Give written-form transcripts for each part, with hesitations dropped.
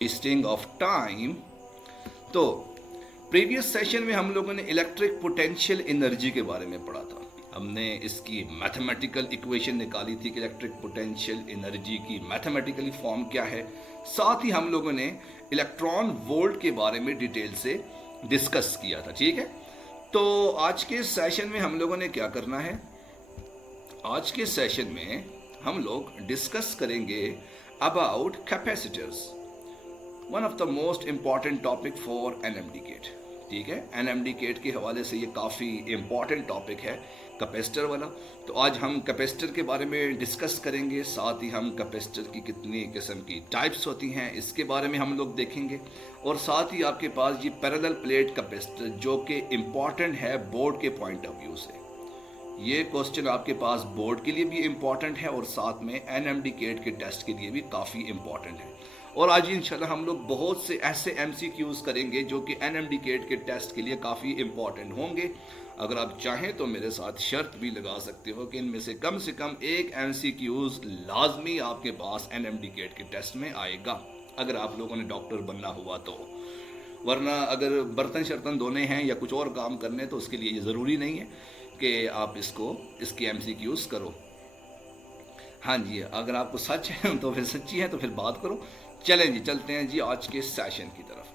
Wasting of time. तो previous session में हम लोगों ने इलेक्ट्रिक पोटेंशियल एनर्जी के बारे में पढ़ा था। हमने इसकी मैथमेटिकल इक्वेशन निकाली थी कि इलेक्ट्रिक पोटेंशियल एनर्जी की मैथमेटिकली फॉर्म क्या है। साथ ही हम लोगों ने इलेक्ट्रॉन वोल्ट के बारे में डिटेल से डिस्कस किया था। ठीक है, तो आज के सेशन में हम लोगों ने क्या करना है, आज के सेशन में हम लोग डिस्कस करेंगे about capacitors, one of the most important topic for NMD GATE. ठीक है, एनएमडी गेट के हवाले से ये काफ़ी इम्पॉर्टेंट टॉपिक है कैपेसिटर वाला। तो आज हम कैपेसिटर के बारे में डिस्कस करेंगे, साथ ही हम कैपेसिटर की कितनी किस्म की टाइप्स होती हैं इसके बारे में हम लोग देखेंगे, और साथ ही आपके पास ये पैरेलल प्लेट कैपेसिटर जो कि इम्पॉर्टेंट है बोर्ड के पॉइंट ऑफ व्यू से। ये क्वेश्चन आपके पास बोर्ड के लिए भी इम्पॉर्टेंट है और साथ में एनएमडी गेट के टेस्ट के लिए भी काफ़ी इम्पॉर्टेंट है। और आज इंशाल्लाह हम लोग बहुत से ऐसे एमसीक्यूज करेंगे जो कि एनएमडी गेट के टेस्ट के लिए काफ़ी इम्पॉर्टेंट होंगे। अगर आप चाहें तो मेरे साथ शर्त भी लगा सकते हो कि इनमें से कम एक एमसीक्यूज लाजमी आपके पास एनएमडी गेट के टेस्ट में आएगा, अगर आप लोगों ने डॉक्टर बनना हुआ तो। वरना अगर बर्तन शर्तन धोने हैं या कुछ और काम करने तो उसके लिए ये ज़रूरी नहीं है कि आप इसकी एमसीक्यूज करो। हाँ जी, अगर आपको सच है तो फिर सच्ची है तो फिर बात करो। चलें जी, चलते हैं जी आज के सेशन की तरफ।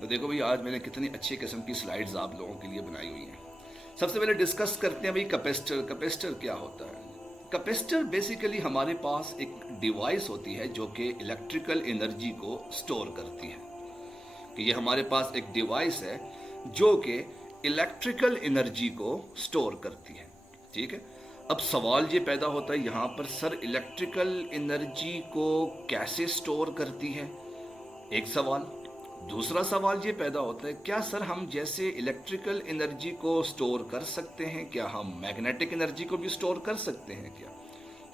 तो देखो भाई, आज मैंने कितनी अच्छी किस्म की स्लाइड्स आप लोगों के लिए बनाई हुई हैं। सबसे पहले डिस्कस करते हैं भाई कैपेसिटर। कैपेसिटर क्या होता है? कैपेसिटर बेसिकली हमारे पास एक डिवाइस होती है जो कि इलेक्ट्रिकल एनर्जी को स्टोर करती है। कि ये हमारे पास एक डिवाइस है जो कि इलेक्ट्रिकल एनर्जी को स्टोर करती है। ठीक है, अब सवाल ये पैदा होता है यहाँ पर, सर इलेक्ट्रिकल एनर्जी को कैसे स्टोर करती है? एक सवाल। दूसरा सवाल ये पैदा होता है, क्या सर हम जैसे इलेक्ट्रिकल एनर्जी को स्टोर कर सकते हैं, क्या हम मैग्नेटिक एनर्जी को भी स्टोर कर सकते हैं क्या?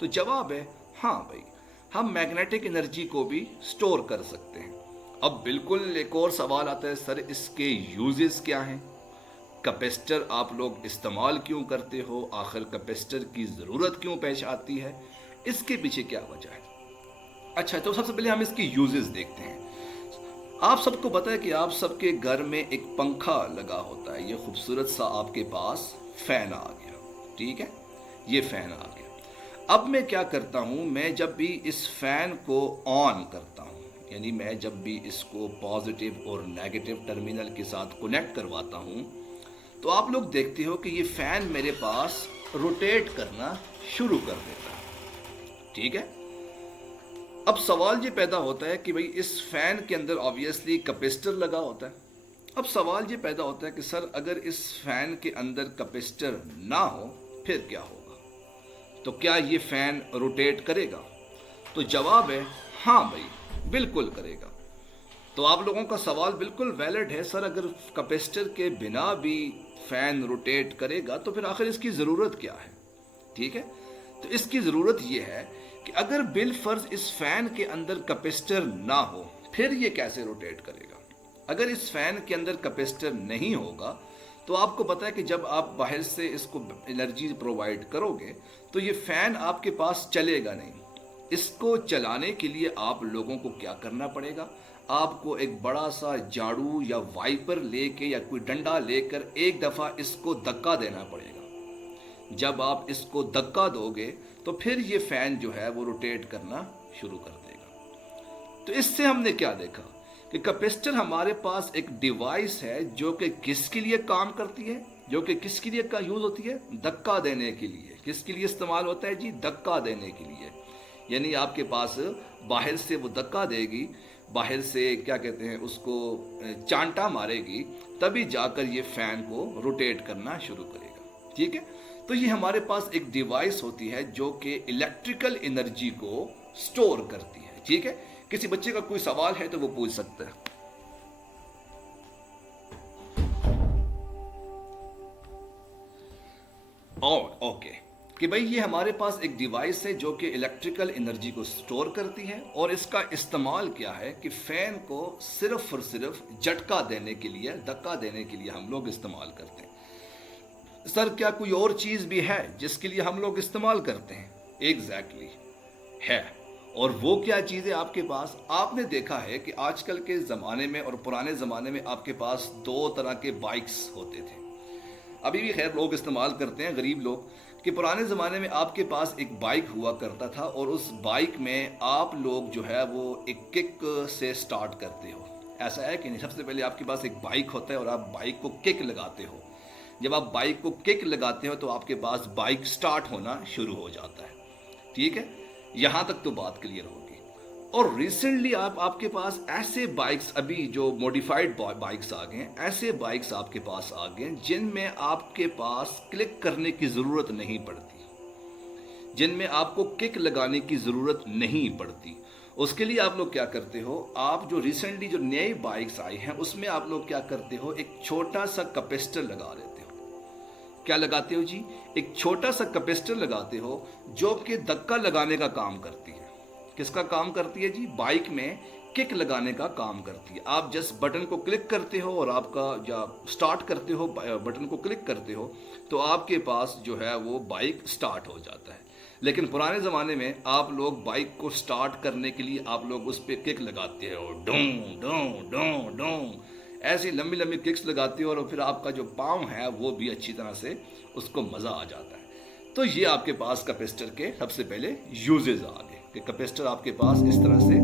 तो जवाब है हाँ भाई, हम मैग्नेटिक एनर्जी को भी स्टोर कर सकते हैं। अब बिल्कुल एक और सवाल आता है, सर इसके यूजेस क्या हैं? कैपेसिटर आप लोग इस्तेमाल क्यों करते हो? आखिर कैपेसिटर की ज़रूरत क्यों पेश आती है? इसके पीछे क्या वजह है? अच्छा, तो सबसे पहले हम इसकी यूजेस देखते हैं। आप सबको पता है कि आप सबके घर में एक पंखा लगा होता है। ये खूबसूरत सा आपके पास फैन आ गया। ठीक है, ये फैन आ गया। अब मैं क्या करता हूँ, मैं जब भी इस फैन को ऑन करता हूँ, यानी मैं जब भी इसको पॉजिटिव और नेगेटिव टर्मिनल के साथ कनेक्ट करवाता हूँ, तो आप लोग देखते हो कि ये फैन मेरे पास रोटेट करना शुरू कर देता है। ठीक है, अब सवाल ये पैदा होता है कि भाई इस फैन के अंदर ऑब्वियसली कैपेसिटर लगा होता है। अब सवाल ये पैदा होता है कि सर अगर इस फैन के अंदर कैपेसिटर ना हो फिर क्या होगा? तो क्या ये फैन रोटेट करेगा? तो जवाब है हाँ भाई, बिल्कुल करेगा। तो आप लोगों का सवाल बिल्कुल वैलिड है, सर अगर कैपेसिटर के बिना भी फैन रोटेट करेगा तो फिर आखिर इसकी ज़रूरत क्या है? ठीक है, तो इसकी ज़रूरत यह है कि अगर बिल फर्ज इस फैन के अंदर कैपेसिटर ना हो फिर ये कैसे रोटेट करेगा? अगर इस फैन के अंदर कैपेसिटर नहीं होगा तो आपको पता है कि जब आप बाहर से इसको एनर्जी प्रोवाइड करोगे तो ये फैन आपके पास चलेगा नहीं। इसको चलाने के लिए आप लोगों को क्या करना पड़ेगा? आपको एक बड़ा सा झाड़ू या वाइपर लेके या कोई डंडा लेकर एक दफ़ा इसको धक्का देना पड़ेगा। जब आप इसको धक्का दोगे तो फिर ये फैन जो है वो रोटेट करना शुरू कर देगा। तो इससे हमने क्या देखा कि कैपेसिटर हमारे पास एक डिवाइस है जो कि किसके लिए काम करती है, जो कि किसके लिए का यूज़ होती है? धक्का देने के लिए। किसके लिए इस्तेमाल होता है जी? धक्का देने के लिए। यानी आपके पास बाहर से वो धक्का देगी, बाहर से क्या कहते हैं उसको चांटा मारेगी, तभी जाकर ये फैन को रोटेट करना शुरू करेगा। ठीक है, तो ये हमारे पास एक डिवाइस होती है जो कि इलेक्ट्रिकल एनर्जी को स्टोर करती है। ठीक है, किसी बच्चे का कोई सवाल है तो वो पूछ सकता है। ओके, कि भाई ये हमारे पास एक डिवाइस है जो कि इलेक्ट्रिकल एनर्जी को स्टोर करती है, और इसका इस्तेमाल क्या है कि फैन को सिर्फ और सिर्फ झटका देने के लिए, धक्का देने के लिए हम लोग इस्तेमाल करते हैं। सर क्या कोई और चीज़ भी है जिसके लिए हम लोग इस्तेमाल करते हैं? एग्जैक्टली है, और वो क्या चीज़ है आपके पास? आपने देखा है कि आजकल के ज़माने में और पुराने ज़माने में आपके पास दो तरह के बाइक्स होते थे। अभी भी खैर लोग इस्तेमाल करते हैं, गरीब लोग, कि पुराने ज़माने में आपके पास एक बाइक हुआ करता था और उस बाइक में आप लोग जो है वो एक किक से स्टार्ट करते हो। ऐसा है कि नहीं? सबसे पहले आपके पास एक बाइक होता है और आप बाइक को किक लगाते हो। जब आप बाइक को किक लगाते हो तो आपके पास बाइक स्टार्ट होना शुरू हो जाता है। ठीक है, यहाँ तक तो बात क्लियर होगी। और रिसेंटली आपके पास ऐसे बाइक्स, अभी जो मॉडिफाइड बाइक्स आ गए हैं, ऐसे बाइक्स आपके पास आ गए हैं जिनमें आपके पास क्लिक करने की ज़रूरत नहीं पड़ती, जिनमें आपको किक लगाने की ज़रूरत नहीं पड़ती। उसके लिए आप लोग क्या करते हो, आप जो रिसेंटली जो नई बाइक्स आई हैं उसमें आप लोग क्या करते हो, एक छोटा सा कैपेसिटर लगा देते हो। क्या लगाते हो जी? एक छोटा सा कैपेसिटर लगाते हो जो कि धक्का लगाने का काम करती है। किसका काम करती है जी? बाइक में किक लगाने का काम करती है। आप जस्ट बटन को क्लिक करते हो और आपका जब स्टार्ट करते हो, बटन को क्लिक करते हो तो आपके पास जो है वो बाइक स्टार्ट हो जाता है। लेकिन पुराने ज़माने में आप लोग बाइक को स्टार्ट करने के लिए आप लोग उस पर किक लगाते हो, डों डों डों डों, ऐसी लंबी लंबी किक्स लगाते हो और फिर आपका जो पाँव है वो भी अच्छी तरह से उसको मज़ा आ जाता है। तो ये आपके पास कैपेसिटर के सबसे पहले यूजेज आ गए कि कैपेसिटर आपके पास इस तरह से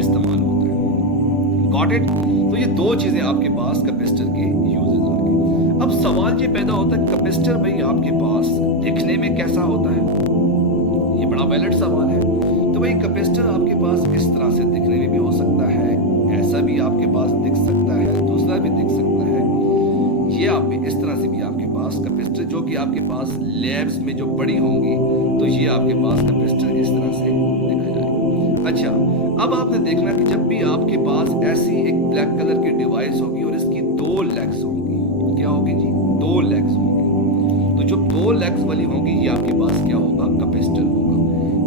इस्तेमाल होता है। Got it? तो ये दो चीज़ें आपके पास कैपेसिटर के यूजेज आ गए। अब सवाल ये पैदा होता है, कैपेसिटर भाई आपके पास दिखने में कैसा होता है? ये बड़ा वैलिड सवाल है। तो भाई कैपेसिटर आपके पास इस तरह से दिखने में भी हो सकता है, ऐसा भी आपके पास दिख सकता है, दूसरा भी दिख सकता है, ये आप इस तरह से भी आपके पास कैपेसिटर, जो कि आपके पास लैब्स में जो पड़ी होंगी, तो ये आपके पास कैपेसिटर इस तरह से देखा जाएगा। अच्छा, अब आपने देखना कि जब भी आपके पास ऐसी एक ब्लैक कलर की डिवाइस होगी और इसकी दो लेग्स होंगी, क्या होगी जी? दो लेग्स होंगी। तो जो दो लेग्स वाली होंगी ये आपके पास क्या होगा? कैपेसिटर होगा।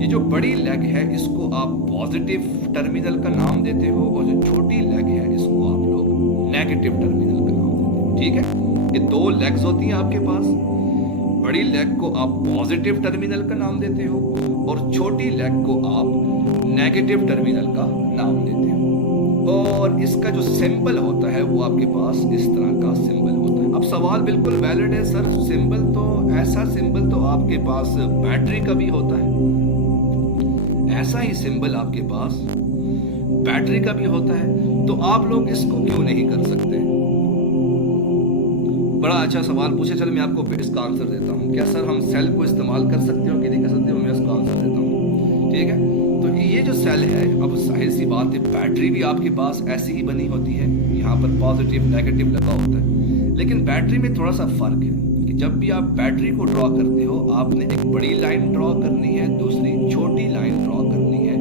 ये जो बड़ी लेग है इसको आप पॉजिटिव टर्मिनल का नाम देते हो और जो छोटी लेग है इसको आप लोग नेगेटिव टर्मिनल का नाम देते हो। ठीक है, ये दो लेग्स होती हैं आपके पास। बड़ी लेग को आप पॉजिटिव टर्मिनल का नाम देते हो और छोटी लेग को आप नेगेटिव टर्मिनल का नाम देते हो। और इसका जो सिंबल होता है वो आपके पास इस तरह का सिंबल होता है। अब सवाल बिल्कुल वैलिड है, सर सिंबल तो ऐसा सिंबल तो आपके पास बैटरी का भी होता है, ऐसा ही सिंबल आपके पास बैटरी का भी होता है, तो आप लोग इसको क्यों नहीं कर सकते? बड़ा अच्छा सवाल पूछे। चलो मैं आपको इसका आंसर देता हूँ। क्या सर हम सेल को इस्तेमाल कर सकते हो कि नहीं कर सकते हो? मैं इसका आंसर देता हूँ। ठीक है, तो ये जो सेल है, अब जाहिर सी बात है बैटरी भी आपके पास ऐसी ही बनी होती है, यहाँ पर पॉजिटिव नेगेटिव लगा होता है। लेकिन बैटरी में थोड़ा सा फर्क है कि जब भी आप बैटरी को ड्रॉ करते हो आपने एक बड़ी लाइन ड्रॉ करनी है, दूसरी छोटी लाइन ड्रॉ करनी है,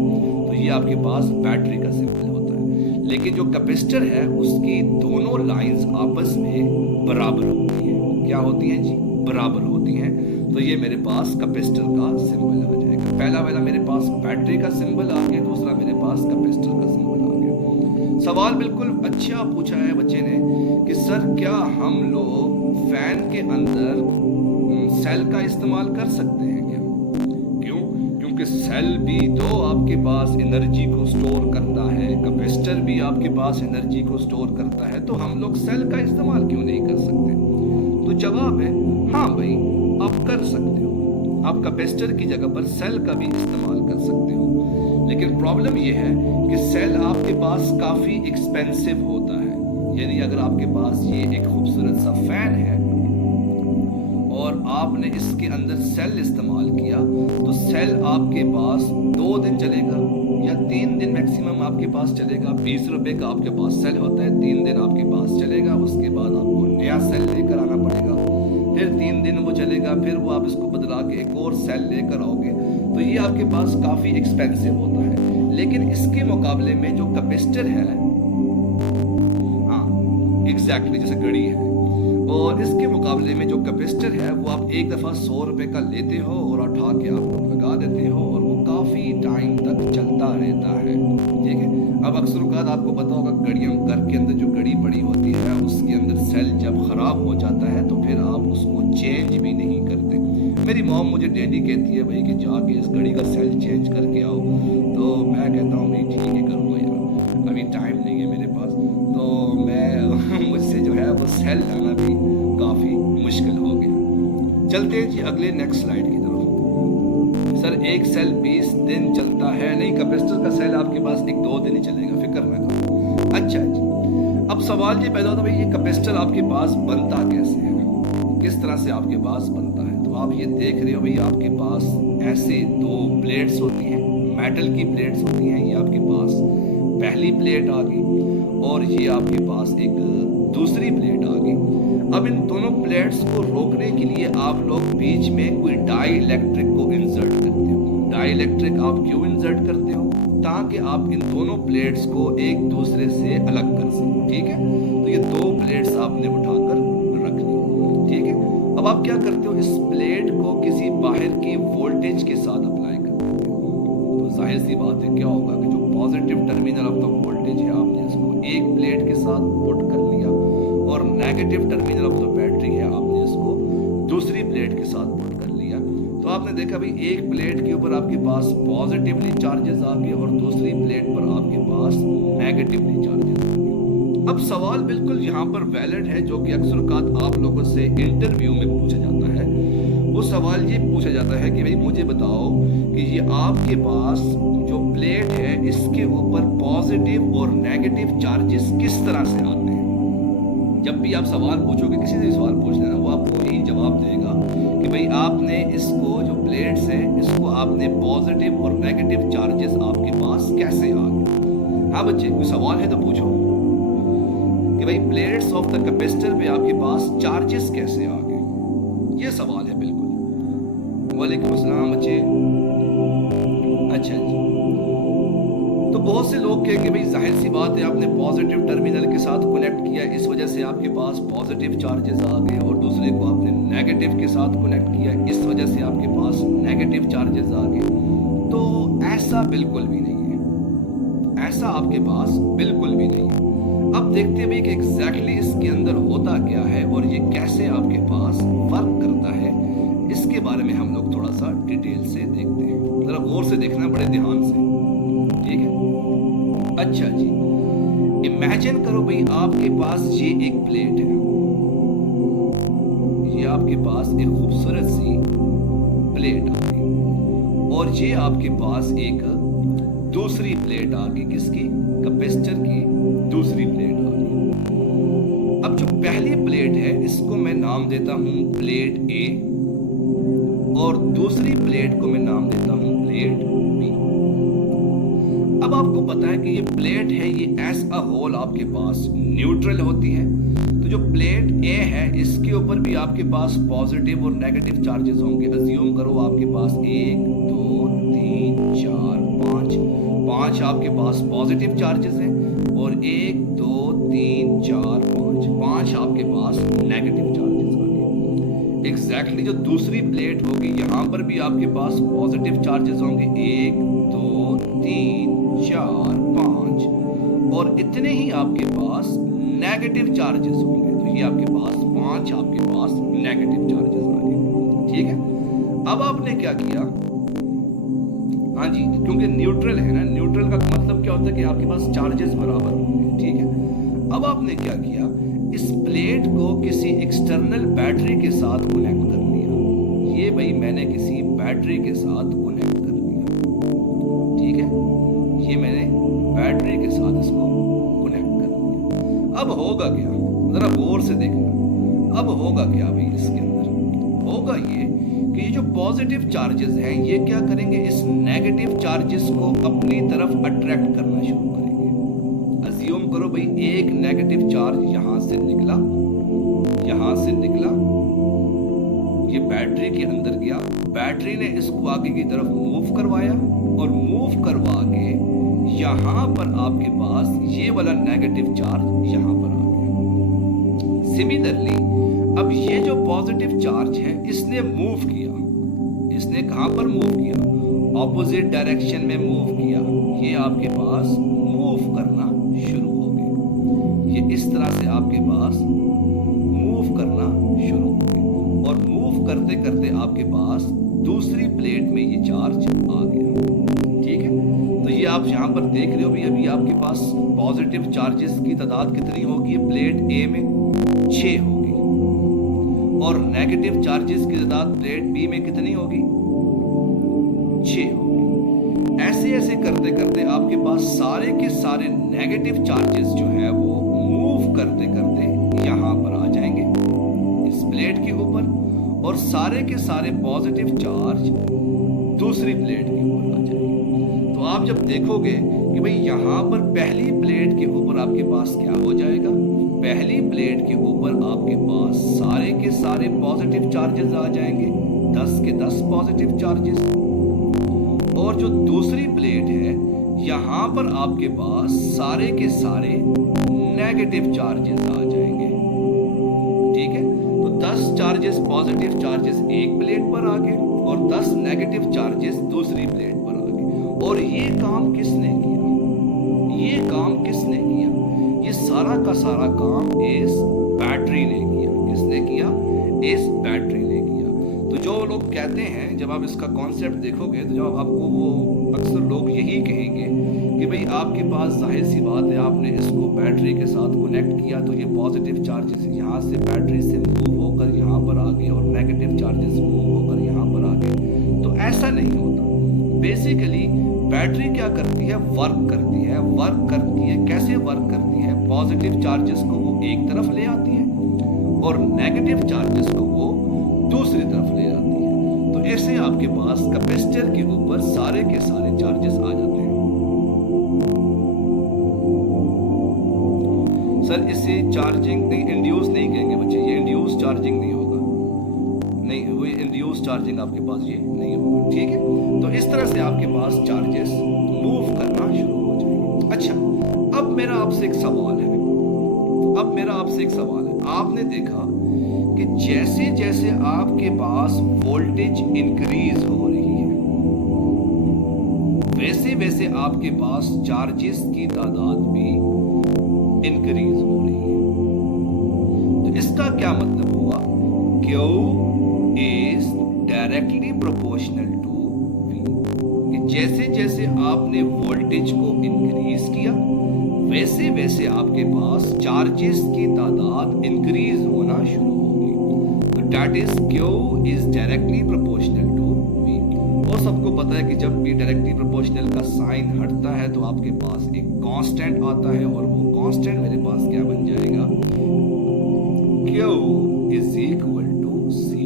तो ये आपके पास बैटरी का सिंबल होता है। लेकिन जो कैपेसिटर है उसकी दोनों लाइंस आपस में बराबर होती हैं। क्या होती हैं जी? बराबर होती हैं। तो ये मेरे पास कैपेसिटर का सिंबल आ जाएगा। पहला वाला मेरे पास बैटरी का सिंबल आ गया, दूसरा मेरे पास कैपेसिटर का सिंबल आ गया। सवाल बिल्कुल अच्छा पूछा है बच्चे ने कि सर क्या हम लोग फैन के अंदर सेल का इस्तेमाल कर सकते हैं क्या? क्यों? क्योंकि सेल भी तो आपके पास एनर्जी को स्टोर करता है, कैपेसिटर भी आपके पास एनर्जी को स्टोर करता है, तो हम लोग सेल का इस्तेमाल क्यों नहीं कर सकते? तो जवाब है हाँ भाई, आप कर सकते हो। आप कैपेसिटर की जगह पर सेल का भी इस्तेमाल कर सकते हो। लेकिन प्रॉब्लम यह है कि सेल आपके पास काफ़ी एक्सपेंसिव होता है। यानी अगर आपके पास ये एक खूबसूरत सा फैन है और आपने इसके अंदर सेल इस्तेमाल किया, तो सेल आपके पास 2 दिन चलेगा या 3 दिन मैक्सिमम आपके पास चलेगा। 20 रुपए का आपके पास सेल होता है, 3 दिन आपके पास चलेगा, उसके बाद आपको नया सेल लेकर आना पड़ेगा, फिर 3 दिन वो चलेगा, फिर वो आप इसको बदला के एक और सेल लेकर आओगे, तो ये आपके पास काफ़ी एक्सपेंसिव होता है। लेकिन इसके मुकाबले में जो कैपेसिटर है, हाँ एग्जैक्टली जैसे घड़ी है, और इसके मुकाबले में जो कैपेसिटर है वो आप एक दफ़ा 100 रुपये का लेते हो और उठा के आप लोग लगा देते हो और वो काफ़ी टाइम तक चलता रहता है। ठीक है, अब अक्सर औक़ात आपको पता होगा घड़ियों, घर के अंदर जो घड़ी पड़ी होती है उसके अंदर सेल जब ख़राब हो जाता है तो फिर आप उसको चेंज भी नहीं करते। मेरी मॉम मुझे डेली कहती है भाई कि जाके इस घड़ी का सेल चेंज करके आओ। तो मैं कहता हूँ भाई ठीक है करूँगा यार, अभी टाइम नहीं है मेरे पास, तो मैं मुझसे जो है वो सेल लाना भी काफ़ी मुश्किल हो गया। चलते हैं जी अगले नेक्स्ट स्लाइड की तरफ। सर एक सेल 20 दिन चलता है? नहीं, कैपेसिटर का सेल आपके पास 1-2 दिन ही चलेगा, फिक्र ना करो। अच्छा जी, अब सवाल ये पैदा होता है भाई ये कैपेसिटर आपके पास बनता कैसे है, किस तरह से आपके पास बनता है। तो आप ये देख रहे हो भाई आपके पास ऐसे 2 प्लेट्स होती हैं, मेटल की प्लेट्स होती हैं। ये आपके पास पहली प्लेट आ गई और ये आपके पास एक दूसरी प्लेट आ गई। अब इन दोनों प्लेट्स को रोकने के लिए आप लोग बीच में कोई डाई इलेक्ट्रिक को इंसर्ट करते हो। डाई इलेक्ट्रिक आप क्यों इंसर्ट करते हो? ताकि आप इन दोनों प्लेट्स को एक दूसरे से अलग कर सको, ठीक है। तो ये 2 प्लेट्स आपने उठाकर रख ली, ठीक है। अब आप क्या करते हो, इस प्लेट को किसी बाहर की वोल्टेज के साथ अप्लाई करते हो। तो जाहिर सी बात है क्या होगा कि जो positive terminal of the voltage है आपने इसको एक प्लेट के साथ पुट कर लिया और negative terminal of the battery है आपने इसको दूसरी प्लेट के साथ पुट कर लिया। तो आपने देखा भाई एक प्लेट के ऊपर आपके पास पॉजिटिवली चार्जेस आ गए और दूसरी प्लेट पर आपके पास नेगेटिवली चार्जेस आ गए। अब सवाल बिल्कुल यहाँ पर वैलिड है जो कि अक्सर औक़ात आप लोगों से इंटरव्यू में पूछा जाता है। वो सवाल ये पूछा जाता है कि भाई मुझे बताओ कि ये आपके पास जो प्लेट है इसके ऊपर पॉजिटिव और नेगेटिव चार्जेस किस तरह से आते हैं। जब भी आप सवाल पूछोगे, किसी से सवाल पूछ लेना, वो आपको यही जवाब देगा कि भाई आपने इसको जो प्लेट्स है इसको आपने पॉजिटिव और नेगेटिव चार्जेस आपके पास कैसे आ गए। हाँ बच्चे, कोई सवाल है तो पूछो कि भाई प्लेट्स ऑफ द कैपेसिटर पे आपके पास चार्जेस कैसे आ गए, ये सवाल है बिल्कुल। वालेकुम अस्सलाम बच्चे। अच्छा जी, तो बहुत से लोग कहेंगे भाई जाहिर सी बात है आपने पॉजिटिव टर्मिनल के साथ कनेक्ट किया, इस वजह से आपके पास पॉजिटिव चार्जेस आ गए, और दूसरे को आपने नेगेटिव के साथ कनेक्ट किया, इस वजह से आपके पास नेगेटिव चार्जेस आ गए। तो ऐसा बिल्कुल भी नहीं है, ऐसा आपके पास बिल्कुल भी नहीं है। अब देखते हैं भाई कि एग्जैक्टली इसके अंदर होता क्या है और ये कैसे आपके पास वर्क करता है, इसके बारे में हम लोग थोड़ा सा डिटेल से देखते हैं। जरा गौर से देखना बड़े ध्यान से, ठीक है। अच्छा जी, इमेजिन करो भाई आपके पास ये एक प्लेट है, ये आपके पास एक खूबसूरत सी प्लेट आ गई और ये आपके पास एक दूसरी प्लेट आ गई, किसकी? कैपेसिटर की दूसरी प्लेट आ गई। अब जो पहली प्लेट है इसको मैं नाम देता हूं प्लेट ए और दूसरी प्लेट को मैं नाम देता हूं प्लेट बी। अब आपको पता है कि ये प्लेट है ये एज अ होल आपके पास न्यूट्रल होती है। तो जो प्लेट ए है इसके ऊपर भी आपके पास पॉजिटिव और नेगेटिव चार्जेस होंगे। अज्यूम करो आपके पास 1 2 3 4 5 आपके पास पॉजिटिव चार्जेस हैं और 1 2 3 4 5 आपके पास नेगेटिव चार्जेस होंगे। एग्जैक्टली जो दूसरी प्लेट होगी यहाँ पर भी आपके पास पॉजिटिव चार्जेस होंगे 1 2 3 4 5 और इतने ही आपके पास नेगेटिव चार्जेस होंगे। तो ये आपके पास 5 आपके पास नेगेटिव चार्जेस आ गए, ठीक है। अब आपने क्या किया, हाँ जी, क्योंकि न्यूट्रल है ना, न्यूट्रल का मतलब क्या होता है कि आपके पास चार्जेस बराबर होंगे, ठीक है। अब आपने क्या किया, इस प्लेट को किसी एक्सटर्नल बैटरी के साथ कनेक्ट कर लिया। ये भाई मैंने किसी बैटरी के साथ कनेक्ट कर लिया, ठीक है। ये मैंने बैटरी के साथ इसको कनेक्ट कर लिया। अब होगा क्या, जरा गौर से देखना। अब होगा क्या भाई, इसके अंदर होगा ये कि ये जो पॉजिटिव चार्जेस हैं ये क्या करेंगे, इस नेगेटिव चार्जेस को अपनी तरफ अट्रैक्ट करना शुरू करेंगे। अज्यूम करो भाई एक नेगेटिव चार्ज यहां से निकला, ये बैटरी के अंदर गया, बैटरी ने इसको आगे की तरफ मूव करवाया और मूव करवा के यहां पर आपके पास ये वाला नेगेटिव चार्ज यहां पर आ गया। सिमिलरली अब ये जो पॉजिटिव चार्ज है इसने मूव किया, इसने कहां पर मूव किया, ऑपोजिट डायरेक्शन में मूव किया। ये आपके पास मूव करना शुरू हो गए, ये इस तरह से आपके पास मूव करना शुरू हो गए और मूव करते करते आपके पास दूसरी प्लेट में ये चार्ज आ गया, ठीक है। तो आप यहाँ पर देख रहे हो भी, अभी आपके पास पॉजिटिव चार्जेस की तादाद कितनी होगी प्लेट ए में? 6 होगी। और नेगेटिव चार्जेस की तादाद प्लेट बी में कितनी होगी? 6 होगी। ऐसे ऐसे करते करते आपके पास सारे के सारे नेगेटिव चार्जेस जो है वो मूव करते करते यहाँ पर आ जाएंगे इस प्लेट के ऊपर, और सारे के सारे पॉजिटिव चार्ज दूसरी प्लेट के ऊपर आ जाएंगे। तो आप जब देखोगे कि भाई यहाँ पर पहली प्लेट के ऊपर आपके पास क्या हो जाएगा, पहली प्लेट के ऊपर आपके पास सारे के सारे पॉजिटिव चार्जेस आ जाएंगे, 10 के 10 पॉजिटिव चार्जेस। और जो दूसरी प्लेट है यहाँ पर आपके पास सारे के सारे नेगेटिव चार्जेस आ जाएंगे। ठीक है, तो 10 चार्जेस पॉजिटिव चार्जेस एक प्लेट पर आ गए और 10 नेगेटिव चार्जेस दूसरी प्लेट पर आ गए। और ये काम किसने किया? ये काम किसने किया? ये सारा का सारा काम इस बैटरी ने किया। किसने किया? इस बैटरी ने किया। तो जो लोग कहते हैं, जब आप इसका कॉन्सेप्ट देखोगे तो जब आपको वो अक्सर लोग यही कहेंगे कि भाई आपके पास जाहिर सी बात है, आपने इसको बैटरी के साथ कनेक्ट किया तो ये पॉजिटिव चार्जेस यहाँ से बैटरी से मूव होकर यहाँ पर आ गए और नेगेटिव चार्जेस मूव होकर यहाँ पर आ गए। तो ऐसा नहीं होता। बेसिकली बैटरी क्या करती है? वर्क करती है। वर्क करती है, कैसे वर्क करती है? पॉजिटिव चार्जेस को वो एक तरफ ले आती है और नेगेटिव चार्जेस को वो दूसरी तरफ ले आती है। तो ऐसे आपके पास कैपेसिटर के ऊपर सारे के सारे चार्जेस आ जाते हैं। सर इसे चार्जिंग नहीं, इंड्यूस नहीं कहेंगे बच्चे, ये इंड्यूस चार्जिंग नहीं होगा, नहीं वो इंड्यूस चार्जिंग आपके पास ये नहीं होगा। ठीक है, तो इस तरह से आपके पास चार्जेस मूव करना शुरू हो जाएंगे। अच्छा, अब मेरा आपसे एक सवाल है, आपने देखा कि जैसे जैसे आपके पास वोल्टेज इंक्रीज हो रही है वैसे वैसे आपके पास चार्जेस की तादाद भी इंक्रीज हो रही है। तो इसका क्या मतलब हुआ? Q is directly proportional to V। कि जैसे जैसे आपने वोल्टेज को इंक्रीज किया वैसे वैसे आपके पास चार्जेस की तादाद इंक्रीज होना शुरू होगी। तो that is Q is directly proportional to V। और सबको पता है कि जब भी डायरेक्टली प्रोपोर्शनल का साइन हटता है तो आपके पास एक कांस्टेंट आता है, और वो कांस्टेंट मेरे पास क्या बन जाएगा? Q is equal to CV।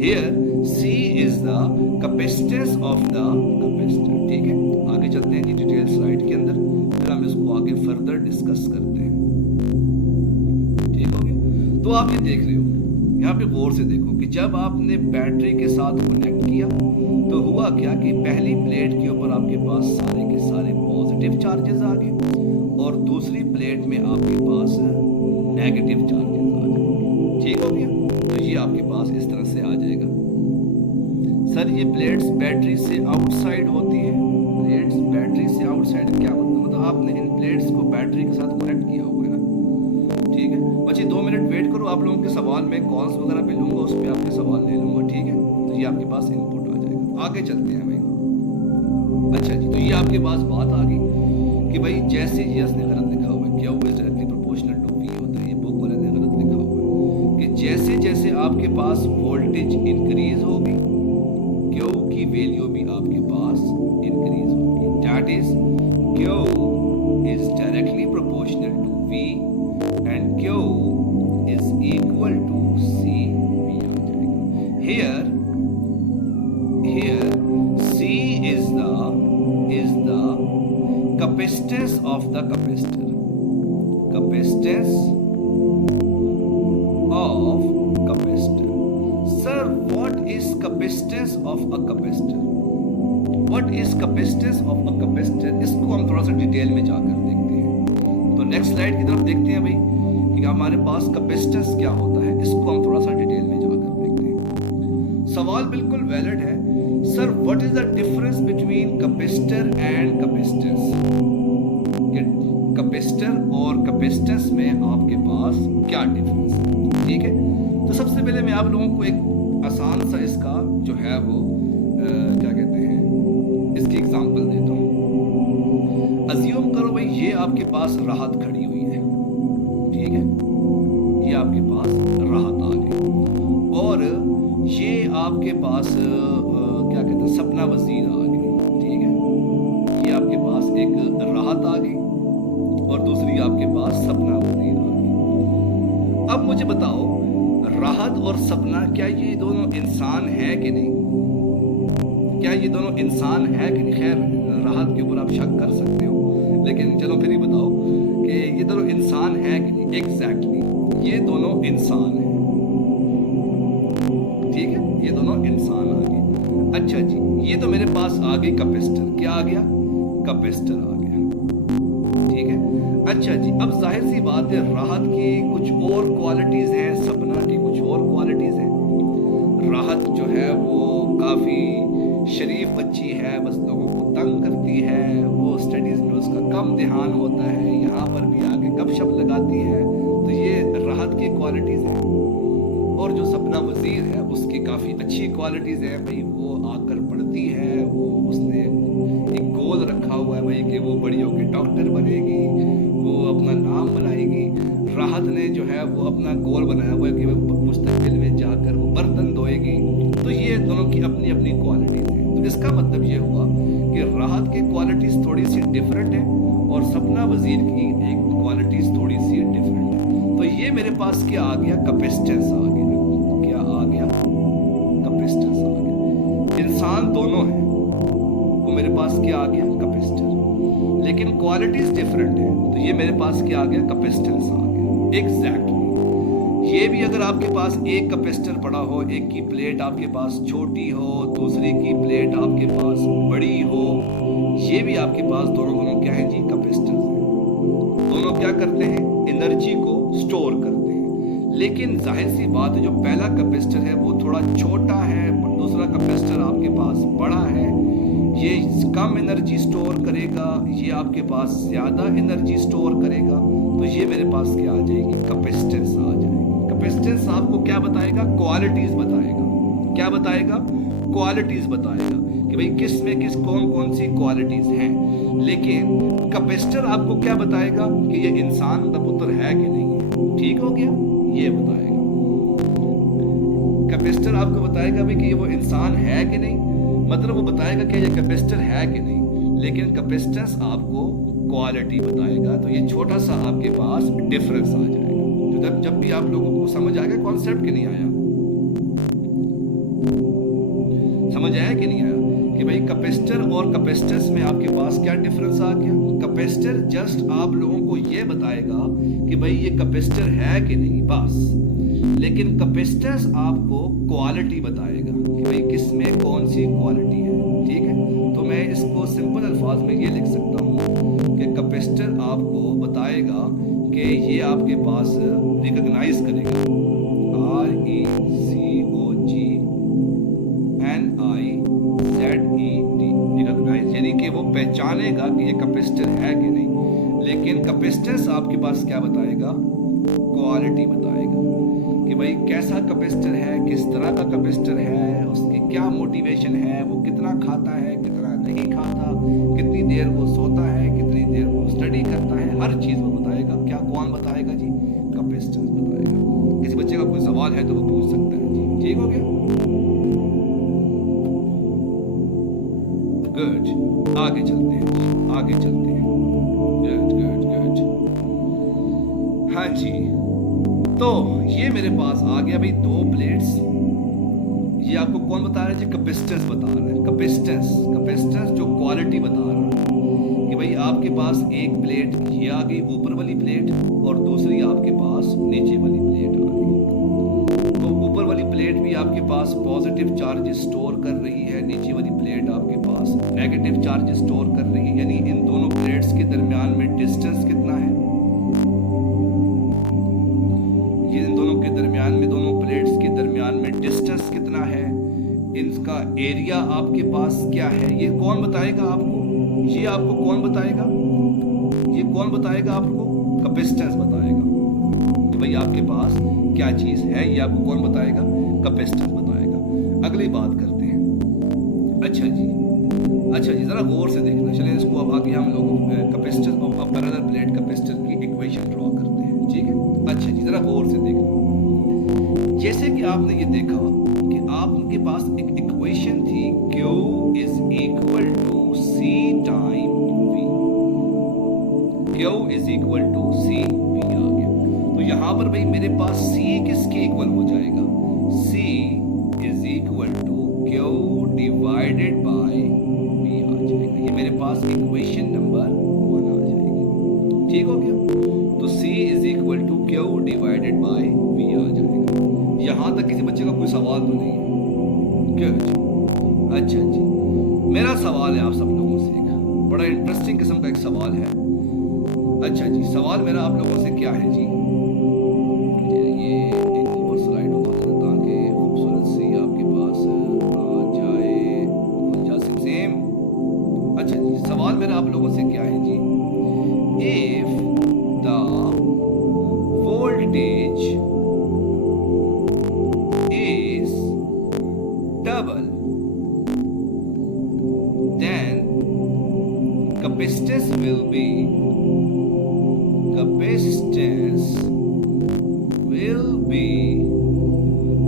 Here C is the capacitance of the capacitor। ठीक है, आगे चलते हैं जी डिटेल स्लाइड के अंदर, फिर हम इसको आगे फर्दर डिस्कस करते हैं। ठीक हो गया? तो आप ये देख रहे हो, यहाँ पे गौर से देखो कि जब आपने बैटरी के साथ कनेक्ट किया तो हुआ क्या कि पहली प्लेट के ऊपर आपके पास सारे के सारे पॉजिटिव चार्जेस आ गए और दूसरी प्लेट में आपके पास नेगेटिव चार्जेस आ गए। ठीक हो गया? तो ये आपके पास इस तरह से आ जाएगा। सर ये प्लेट्स बैटरी से आउटसाइड होती है। प्लेट्स बैटरी से आउटसाइड क्या मतलब आपने इन प्लेट्स को बैटरी के साथ कनेक्ट किया हुआ है ना। ठीक है बच्चे, 2 मिनट वेट करो, आप लोगों के सवाल में कॉल्स वगैरह भी लूंगा, उस पर आपके सवाल ले लूंगा। ठीक है, तो ये आपके पास इनपुट आ जाएगा। आगे चलते हैं भाई। अच्छा जी, तो ये आपके पास बात आ गई कि भाई जैसे ये इसने गलत लिखा हुआ है, क्या हुआ डायरेक्टली प्रोपोर्शनल टू V होता है, ये बुक वाले ने गलत लिखा हुआ है कि जैसे जैसे आपके पास वोल्टेज इंक्रीज होगी Q की वैल्यू भी आपके पास इंक्रीज होगी। That is Q is directly proportional to V and Q is equal to CV आ जाएगा। Here C is the capacitance of the capacitor। Capacitance of capacitor। Sir, what is capacitance of a capacitor? What is capacitance of a capacitor? इसको हम थोड़ा सा detail में जाकर देखते हैं। तो नेक्स्ट स्लाइड की तरफ देखते हैं भाई कि हमारे पास कैपेसिटेंस क्या होता है, इसको हम थोड़ा सा डिटेल में जाकर देखते हैं। सवाल बिल्कुल वैलिड है। Sir what is the difference between capacitor and capacitance? Capacitor और कैपेसिटेंस में आपके पास क्या डिफरेंस है? ठीक है, तो सबसे पहले मैं आप लोगों को एक आसान सा इसका जो है वो क्या कहते हैं, इसकी एग्जांपल देता हूँ। आपके पास राहत खड़ी हुई है, ठीक है, ये आपके पास राहत आ गई, और ये आपके पास क्या कहते हैं सपना वजीर आ गई, ठीक है, ये आपके पास एक राहत आ गई और दूसरी आपके पास सपना वजीर आ गई। अब मुझे बताओ, राहत और सपना क्या ये दोनों इंसान है कि नहीं? क्या ये दोनों इंसान है कि नहीं? खैर, राहत के ऊपर आप शक कर सकते हो, लेकिन चलो फिर ही बताओ कि ये दोनों इंसान है कि नहीं? एग्जैक्टली, ये दोनों इंसान हैं, ठीक है, ये दोनों इंसान आ गए। अच्छा जी, ये तो मेरे पास आ गई कैपेसिटर, क्या आ गया? कैपेसिटर आ गया, ठीक है। अच्छा जी, अब जाहिर सी बात है, राहत की कुछ और क्वालिटीज हैं, सपना की कुछ और क्वालिटीज हैं। राहत जो है वो काफ़ी शरीफ बच्ची है, बस लोगों को तंग करती है, वो स्टडीज़ में उसका कम ध्यान होता है, यहाँ पर भी आके गपशप लगाती है, तो ये राहत की क्वालिटीज़ हैं। और जो सपना वजीर है उसकी काफ़ी अच्छी क्वालिटीज़ हैं भाई, वो आकर पढ़ती है, वो उसने एक गोल रखा हुआ है भाई कि वो बड़ी होकर डॉक्टर बनेगी, वो अपना नाम बनाएगी। राहत ने जो है वो अपना गोल बनाया हुआ है कि वो मुस्तकबिल में जाकर वो बर्तन धोएगी। तो ये दोनों की अपनी अपनी क्वालिटीज़ हैं। तो इसका मतलब ये हुआ कि राहत की क्वालिटीज़ थोड़ी सी डिफरेंट है और सपना वजीर की एक क्वालिटीज़ थोड़ी सी डिफरेंट है। तो ये मेरे पास क्या आ गया? कैपेसिटेंस आ गया। क्या आ गया? कैपेसिटेंस आ गया। इंसान दोनों हैं, वो मेरे पास क्या आ गया? कैपेसिटर। लेकिन क्वालिटीज़ डिफरेंट है, तो ये मेरे पास क्या आ गया? कैपेसिटेंस आ गया। एग्जैक्टली, ये भी अगर आपके पास एक कैपेसिटर पड़ा हो, एक की प्लेट आपके पास छोटी हो, दूसरी की प्लेट आपके पास बड़ी हो, ये भी आपके पास दोनों क्या है जी? कैपेसिटर्स हैं। दोनों क्या करते हैं? एनर्जी को स्टोर करते हैं। लेकिन जाहिर सी बात है, जो पहला कैपेसिटर है वो थोड़ा छोटा है, दूसरा कैपेसिटर आपके पास बड़ा है, ये कम एनर्जी स्टोर करेगा, ये आपके पास ज़्यादा एनर्जी स्टोर करेगा। तो ये मेरे पास क्या आ जाएगी? कैपेसिटेंस आ जाएगी। कैपेसिटेंस आपको क्या बताएगा? क्वालिटीज़ बताएगा। क्या बताएगा? क्वालिटीज़ बताएगा कि भाई किस में किस कौन कौन सी क्वालिटीज़ हैं। लेकिन कैपेसिटर आपको क्या बताएगा कि ये इंसान का पुत्र है कि नहीं है। ठीक हो गया, ये बताएगा। कैपेसिटर आपको बताएगा भी कि वो इंसान है कि नहीं, मतलब वो बताएगा कि ये कैपेसिटर है कि नहीं। लेकिन कैपेसिटेंस आपको क्वालिटी बताएगा। तो ये छोटा सा आपके पास डिफरेंस आ जाएगा। तो जब भी आप लोगों को समझ आएगा कॉन्सेप्ट कि नहीं आया, समझ आया कि नहीं आया कि भाई कैपेसिटर और कैपेसिटेंस में आपके पास क्या डिफरेंस आ गया। कैपेसिटर जस्ट आप लोगों को ये बताएगा कि भाई ये कैपेसिटर है कि नहीं, बस। लेकिन कैपेसिटेंस आपको क्वालिटी बताएगा कि भाई किस में कौन सी क्वालिटी है। ठीक है, तो मैं इसको सिंपल अल्फाज में ये लिख सकता हूँ कि कैपेसिटर आपको बताएगा कि ये आपके पास रिकॉग्नाइज करेगा, RECOGNIZED, रिकॉग्नाइज, यानी कि वो पहचानेगा कि ये कैपेसिटर है कि नहीं। लेकिन कैपेसिटेंस आपके पास क्या बताएगा? क्वालिटी बताएगा कि भाई कैसा कैपेसिटर है, किस तरह का कैपेसिटर है, उसकी क्या मोटिवेशन है, वो कितना खाता है, कितना नहीं खाता, कितनी देर वो सोता है, कितनी देर वो स्टडी करता है, हर चीज़ वो बताएगा। क्या कौन बताएगा जी? कैपेसिटेंस बताएगा। किसी बच्चे का कोई सवाल है तो वो पूछ सकता है जी। ठीक हो गया, गुड, आगे चलते हैं, आगे चलते हैं। गुड गुड गुड, हाँ जी। तो ये मेरे पास आ गया भाई 2 प्लेट्स। ये आपको कौन बता रहा है जी? कैपेसिटेंस बता रहा है। कैपेसिटेंस जो क्वालिटी बता रहा है कि भाई आपके पास एक प्लेट ये आ गई, ऊपर वाली प्लेट, और दूसरी आपके पास नीचे वाली प्लेट आ गई। तो ऊपर वाली प्लेट भी आपके पास पॉजिटिव चार्जेस स्टोर कर रही है, नीचे वाली प्लेट आपके पास नेगेटिव चार्जेस स्टोर कर रही है। यानी इन दोनों प्लेट्स के दरमियान में डिस्टेंस कितना है? इन दोनों के दरमियान में, दोनों प्लेट्स के दरमियान में डिस्टेंस कितना है? इनका एरिया आपके पास क्या है? ये कौन बताएगा आपको? ये आपको कौन बताएगा? ये कौन बताएगा आपको? कैपेसिटेंस बताएगा कि भाई आपके पास क्या चीज़ है। ये आपको कौन बताएगा? कैपेसिटेंस बताएगा। अगली बात करते हैं। अच्छा जी, अच्छा जी, ज़रा गौर से देखना। चलिए इसको अब आगे हम लोग कैपेसिटर और पैरेलल प्लेट कैपेसिटर की इक्वेशन ड्रॉ करते हैं, ठीक है। अच्छा जी, ज़रा गौर से देखना। जैसे कि आपने ये देखा कि आपके पास एक इक्वेशन थी Q is equal to C time V। Q is equal to C V आ गया। तो यहाँ पर भाई मेरे पास C किसके इक्वल हो जाएगा? C is equal to Q divided by V आ जाएगा। ये मेरे पास इक्वेशन नंबर 1 आ जाएगी, ठीक हो गया। तो C is equal to Q divided by V आ जाएगा। यहाँ तक किसी बच्चे का कोई सवाल तो नहीं है? क्या बच्चे? अच्छा जी, मेरा सवाल है आप सब लोगों से, एक बड़ा इंटरेस्टिंग किस्म का एक सवाल है। अच्छा जी, सवाल मेरा आप लोगों से क्या है जी? ये एक ऊपर स्लाइड होगा ताकि खूबसूरत सी आपके पास आ जाए सेम। अच्छा जी, सवाल मेरा आप लोगों से क्या है जी? If the voltage is double, then capacitance will be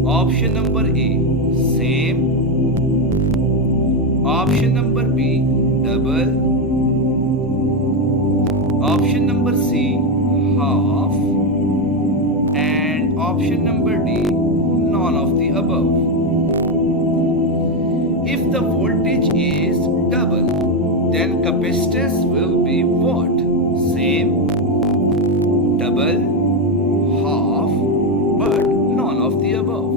option number A same, option number B double, option number C half, and option number D none of the above. If the voltage is double, then capacitance will be what? Same, double, half, but none of the above.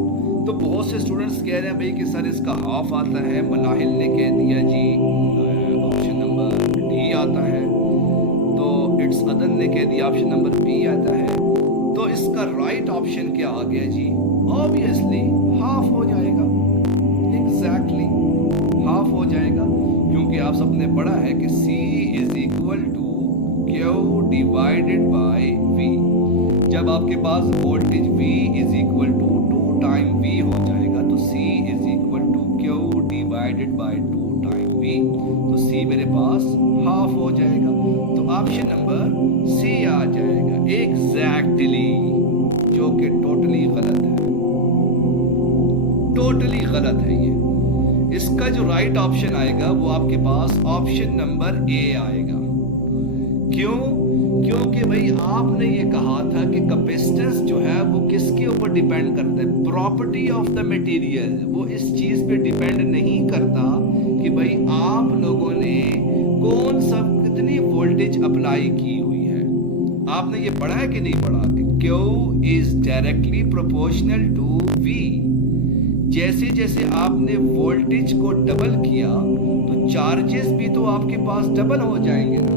तो बहुत से students कह रहे हैं भाई कि sir इसका half आता है, मलाहिल ने कह दिया जी ऑप्शन नंबर डी आता है, तो इट्स अदन ने कह दिया ऑप्शन नंबर बी आता है। तो इसका राइट ऑप्शन क्या आ गया जी? ऑब्वियसली हाफ हो जाएगा। एग्जैक्टली हाफ हो जाएगा, क्योंकि आप सबने पढ़ा है कि C is equal to Q divided by V। जब आपके पास वोल्टेज V is equal to 2 time V हो जाएगा तो C is equal to Q divided by 2 time V, तो C मेरे पास हाफ हो जाएगा। तो ऑप्शन नंबर C आ जाएगा एग्जैक्टली, जो कि टोटली गलत है। टोटली गलत है ये। इसका जो राइट ऑप्शन आएगा वो आपके पास ऑप्शन नंबर ए आएगा। क्यों? क्योंकि भाई आपने ये कहा था कि कैपेसिटेंस जो है वो किसके ऊपर डिपेंड करता है? Property of the material. वो इस चीज पे डिपेंड नहीं करता कि भाई आप लोगों ने कौन सा कितनी वोल्टेज अप्लाई की हुई है। आपने ये पढ़ा है कि नहीं पढ़ा कि Q is directly proportional to V। जैसे जैसे आपने वोल्टेज को डबल किया तो चार्जेस भी तो आपके पास डबल हो जाएंगे ना।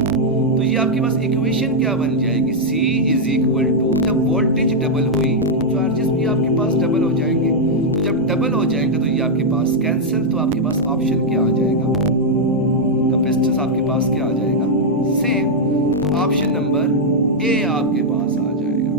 तो ये आपके पास इक्वेशन क्या बन जाएगी? C इज इक्वल टू, जब वोल्टेज डबल हुई तो चार्जेस भी आपके पास डबल हो जाएंगे। तो जब डबल हो जाएंगे तो ये आपके पास कैंसिल, तो आपके पास ऑप्शन क्या आ जाएगा? कैपेसिटेंस आपके पास क्या आ जाएगा? सेम। ऑप्शन नंबर ए आपके पास आ जाएगा।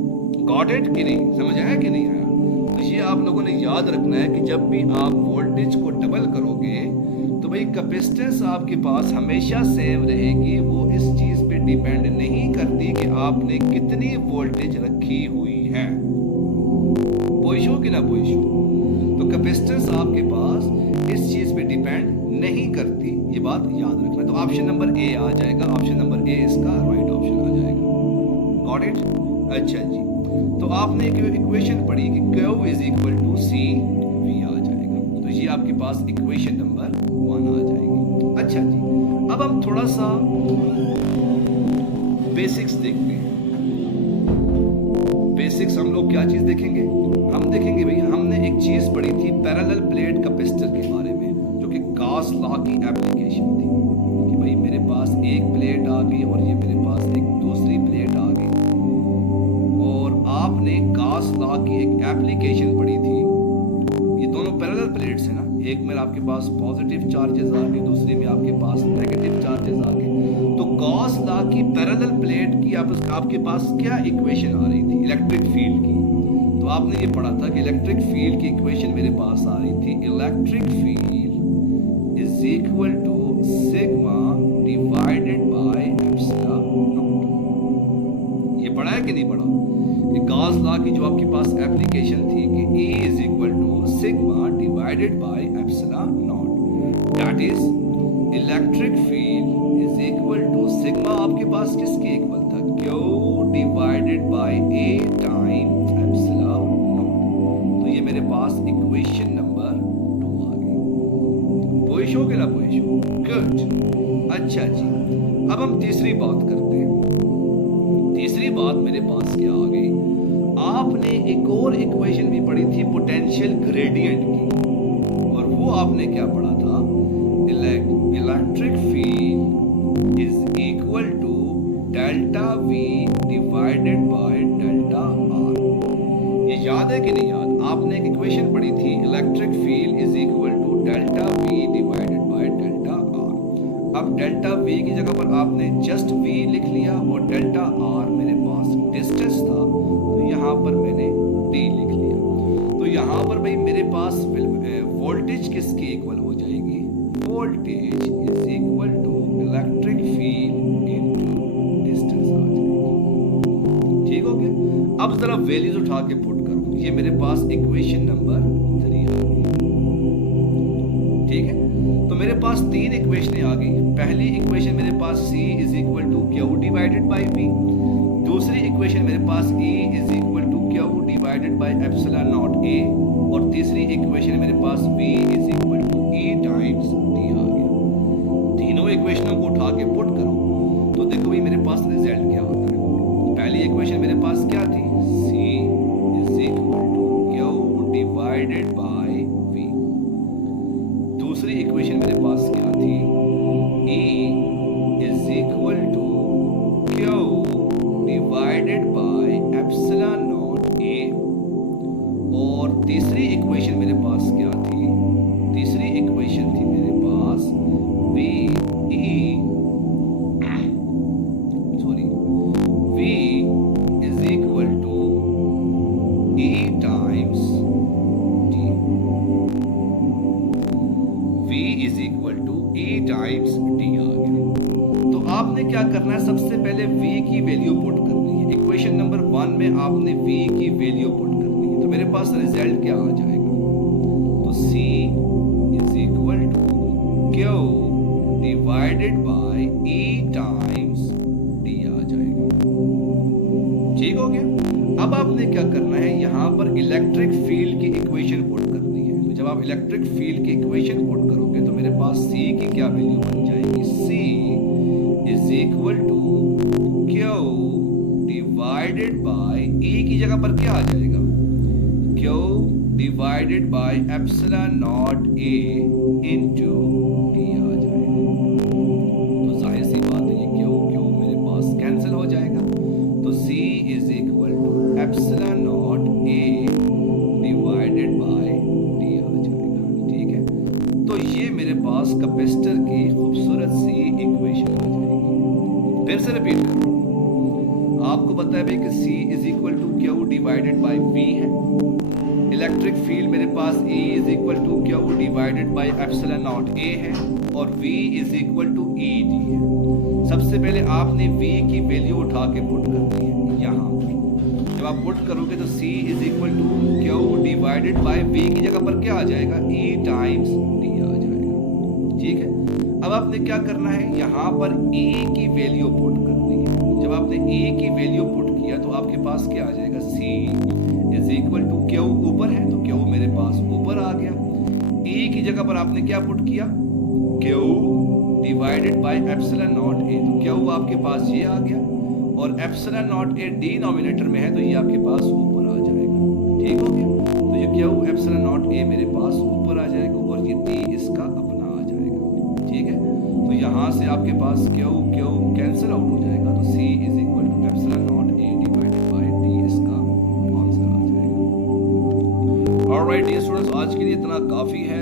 गॉट इट कि नहीं? समझ आया कि नहीं आया? तो ये आप लोगों ने याद रखना है कि जब भी आप वोल्टेज को डबल करोगे तो भाई कैपेसिटेंस आपके पास हमेशा सेम रहेगी। वो इस चीज पे डिपेंड नहीं करती कि आपने कितनी वोल्टेज रखी हुई है। पोइशो कि ना पोइशो? तो कैपेसिटेंस आपके पास इस चीज पे डिपेंड नहीं करती, ये बात याद रखना। तो ऑप्शन नंबर ए आ जाएगा। ऑप्शन नंबर ए इसका राइट ऑप्शन आ जाएगा। Got it? अच्छा जी, तो आपने एक इक्वेशन पढ़ी कि Q is equal to C V आ जाएगा। तो ये आपके पास इक्वेशन नंबर 1 आ जाएगी। अच्छा जी, अब हम थोड़ा सा बेसिक्स देखते हैं। बेसिक्स हम लोग क्या चीज देखेंगे? हम देखेंगे भाई, हमने एक चीज पढ़ी थी पैरेलल प्लेट कैपेसिटर के बारे में, जो कि गॉस लॉ की एप्लीकेशन थी कि भाई मेरे पास एक प्लेट आ गई और ये मेरे पास एक दूसरी प्लेट आ गई, और आपने गॉस लॉ की एक एप्लीकेशन पढ़ी थी। ये दोनों पैरेलल प्लेट्स है ना, एक में आपके पास पॉजिटिव चार्जेस आ गए, दूसरे में आपके पास नेगेटिव चार्जेस आ गए। तो गॉस लॉ की पैरेलल प्लेट की आपके पास क्या इक्वेशन आ रही थी? इलेक्ट्रिक फील्ड की। तो आपने ये पढ़ा था कि इलेक्ट्रिक फील्ड की इक्वेशन मेरे पास आ रही थी, electric field is equal to sigma divided by epsilon naught. ये पढ़ा है कि नहीं पढ़ा कि गॉस लॉ की जो आपके पास एप्लीकेशन थी कि E is equal to sigma divided by epsilon naught, that is electric field is equal to sigma आपके पास किसके इक्वल था, Q divided by A time epsilon naught. तो ये मेरे पास इक्वेशन नंबर 2 आ गई। पोइशो के ना पोइशो, गुड। अच्छा जी, अब हम तीसरी बात करते हैं। तीसरी बात मेरे पास क्या आ गई, आपने एक और इक्वेशन भी पढ़ी थी पोटेंशियल ग्रेडियंट की, और वो आपने क्या पढ़ा था, electric field is equal to delta V divided by delta R। ये याद है कि नहीं याद? आपने एक इक्वेशन पढ़ी थी, electric field is equal to delta V divided by delta R। अब डेल्टा V की जगह पर आपने जस्ट V लिख लिया और डेल्टा R मेरे पास डिस्टेंस था, तो यहाँ पर मैंने D लिख लिया। तो यहाँ पर भाई मेरे पास वोल्टेज किसकी इक्वल हो जाएगी, voltage is equal to electric field into distance आ जाएगी। ठीक हो गया? अब जरा वैल्यूज उठा के पुट करो, ये मेरे पास इक्वेशन नंबर 3 आ गई। ठीक है, तो मेरे पास 3 इक्वेशनें आ गई। पहली इक्वेशन मेरे पास C is equal to Q divided by V, दूसरी इक्वेशन मेरे पास E is equal to Q divided by epsilon naught A, और तीसरी इक्वेशन मेरे पास V is equal to E times D आ गया। तीनों इक्वेशनों को उठा के पुट करो तो देखो भाई मेरे पास रिजल्ट क्या होता है। पहली इक्वेशन मेरे पास क्या थी, C is equal to Q divided by V। दूसरी इक्वेशन मेरे पास क्या थी, E is equal to Q divided by epsilon naught A। और तीसरी इक्वेशन मेरे पास क्या थी, तीसरी इक्वेशन थी मेरे पास V is equal to E times D। V is equal to E times D आ गया। तो आपने क्या करना है, सबसे पहले V की वैल्यू पुट करनी है। इक्वेशन नंबर 1 में आपने V की वैल्यू पुट करनी है, तो मेरे पास रिजल्ट क्या आ जाएगा, तो C is equal to Q divided by E times D आ जाएगा। ठीक हो गया? अब आपने क्या करना है, यहाँ पर इलेक्ट्रिक फील्ड की इक्वेशन पुट करनी है। तो जब आप इलेक्ट्रिक फील्ड की इक्वेशन पुट करोगे तो मेरे पास C की क्या वैल्यू बन जाएगी, C is equal to Q divided by E की जगह पर क्या आ जाएगा, Q divided by epsilon naught A into D आ जाएगा। तो जाहिर सी बात है ये Q मेरे पास कैंसिल हो जाएगा, तो C is equal to epsilon naught A divided by D आ जाएगा। ठीक है, तो ये मेरे पास कैपेसिटर की खूबसूरत सी इक्वेशन आ जाएगी। फिर से रिपीट करो, आपको पता है भाई कि C is equal to Q divided by V है। इलेक्ट्रिक फील्ड मेरे पास E is equal to Q divided by epsilon naught A है, और V is equal to E D है। सबसे पहले आपने V की वैल्यू उठा के पुट करनी है यहाँ पर। जब आप पुट करोगे तो C is equal to Q divided by V की जगह पर क्या आ जाएगा, E टाइम्स D आ जाएगा। ठीक है, अब आपने क्या करना है, यहाँ पर E की वैल्यू पुट करनी है। जब आपने E की वैल्यू पुट किया तो आपके पास क्या आ जाएगा, C is equal to Q ऊपर है तो Q मेरे पास ऊपर आ गया। E की जगह पर आपने क्या पुट किया, Q divided by epsilon naught A, तो Q आपके पास ये आ गया, और एप्सिलॉन नॉट A डिनोमिनेटर में है तो ये आपके पास ऊपर आ जाएगा। ठीक हो गया? तो ये Q एप्सिलॉन नॉट A मेरे पास ऊपर आ जाएगा, और ये D इसका अपना आ जाएगा। ठीक है, तो यहाँ से आपके पास Q कैंसिल आउट हो जाएगा, तो C is equal to epsilon naught A divided by D इसका आंसर आ जाएगा। ऑलराइट डियर स्टूडेंट्स, आज के लिए इतना काफ़ी है।